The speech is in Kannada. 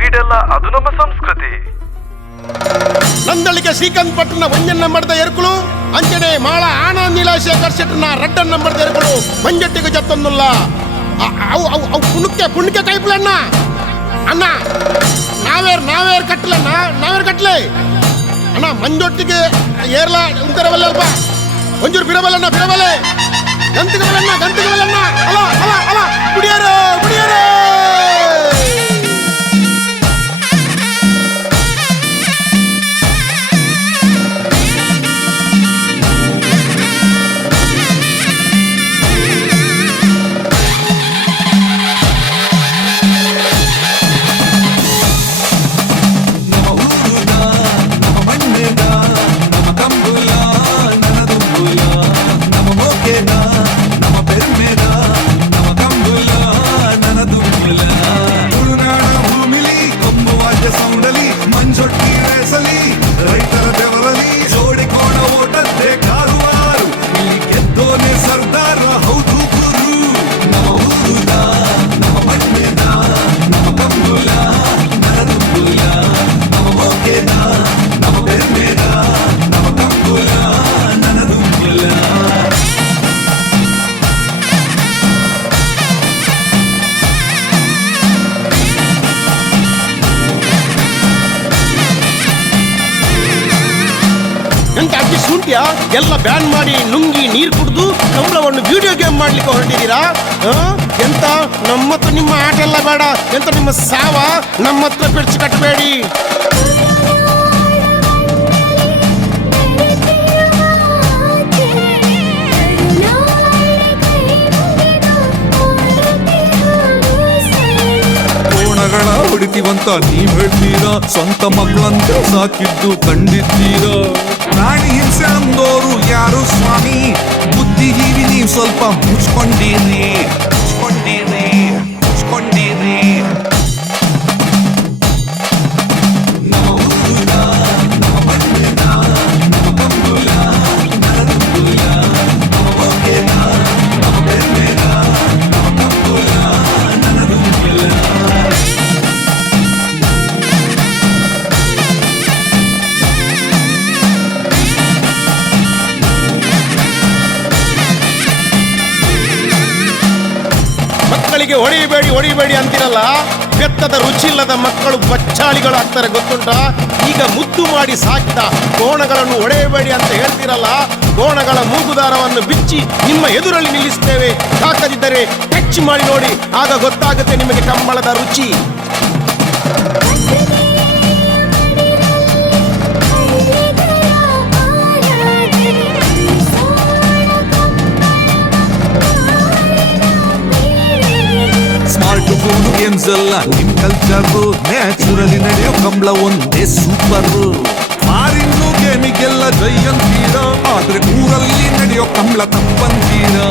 ಕ್ರೀಡೆಲ್ಲ ಅದು ನಮ್ಮ ಸಂಸ್ಕೃತಿ. ನಂದಳಿಕೆ ಶ್ರೀಕಾಂತ್ ಪಟ್ಟಣ ಒಂಜನ್ ನಂಬರ್ದ ಎರುಕುಲು ಅಂಚನೆ ಮಾಳ ಆನಂದ್ ನೀಲಾಶೇಖರ್ ಶೆಟ್ಟರ್ನ ರಡ್ಡನ್ ನಂಬರ್ದ ಎರುಕುಲು ಮಂಜಟ್ಟಿಗೆ ಜತ್ತೊಂದುಲ್ಲ ಅವು ಪುಣ್ಕೆ ಕೈಪುಲಣ್ಣ ಅಣ್ಣ ನಾವೇರ್ ಕಟ್ಲೆ ಅಣ್ಣ ಮಂಜೊಟ್ಟಿಗೆ ಏರ್ಲ ಉಂತರವಲ್ಲಲ್ಪ ಒಂಚೂರು ಬಿಡಬಲ್ಲಣ್ಣ ಗಂತಿಗೆ ಬಲ್ಲಣ್ಣ ಅಲ ಕುಡಿಯಾರೋ ಎಲ್ಲ ಬ್ಯಾನ್ ಮಾಡಿ ನುಂಗಿ ನೀರು ಕುಡಿದು ಕಂಬಳವನ್ನು ವಿಡಿಯೋ ಗೇಮ್ ಮಾಡ್ಲಿಕ್ಕೆ ಹೊರಟಿದ್ದೀರಾ? ಎಂತ ನಮ್ಮ ಹತ್ರ ನಿಮ್ಮ ಆಟ ಎಲ್ಲ ಬೇಡ, ಎಂತ ನಿಮ್ಮ ಸಾವ ನಮ್ಮ ಹತ್ರ ಬೆಡ್ಸಿ ಕಟ್ಟಬೇಡಿ. ಕೋಣಗಳ ಹೊಡಿತೀವಂತ ನೀವ್ ಹೇಳ್ತೀರಾ? ಸ್ವಂತ ಮಕ್ಕಳಂತ ಸಾಕಿದ್ದು ಕಂಡಿದ್ದೀರಾ? ಪ್ರಾಣಿ ಹಿಂಸೆ ಅಂದೋರು ಯಾರು ಸ್ವಾಮಿ? ಬುದ್ಧಿಜೀವಿ ನೀವು ಸ್ವಲ್ಪ ಮುಚ್ಕೊಂಡಿರಿ. ಮಕ್ಕಳಿಗೆ ಹೊಡಿಬೇಡಿ ಅಂತಿರಲ್ಲ, ಬೆತ್ತದ ರುಚಿ ಇಲ್ಲದ ಮಕ್ಕಳು ಬಚ್ಚಾಳಿಗಳು ಆಗ್ತಾರೆ ಗೊತ್ತುಂಟ. ಈಗ ಮುದ್ದು ಮಾಡಿ ಸಾಕಿದ ಕೋಣಗಳನ್ನು ಹೊಡೆಯಬೇಡಿ ಅಂತ ಹೇಳ್ತಿರಲ್ಲ, ಕೋಣಗಳ ಮೂಗುದಾರವನ್ನು ಬಿಚ್ಚಿ ನಿಮ್ಮ ಎದುರಲ್ಲಿ ನಿಲ್ಲಿಸ್ತೇವೆ. ತಾಕದಿದ್ದರೆ ಟಚ್ ಮಾಡಿ ನೋಡಿ, ಆಗ ಗೊತ್ತಾಗುತ್ತೆ ನಿಮಗೆ ಕಂಬಳದ ರುಚಿ. ಸ್ಮಾರ್ಟ್ ಫೋನ್ ಗೇಮ್ಸ್ ಎಲ್ಲ ನಿಮ್ ಕಲ್ಚರ್, ನ್ಯಾಚುರಲಿ ನಡೆಯೋ ಕಂಬಳ ಒಂದೇ ಸೂಪರ್. ಮಾರಿನ್ನು ಗೇಮಿಗೆಲ್ಲ ಜೈ ಅಂತೀರಾ, ಆದ್ರೆ ಊರಲ್ಲಿ ನಡೆಯೋ ಕಂಬಳ ತಪ್ಪಂತೀರಾ.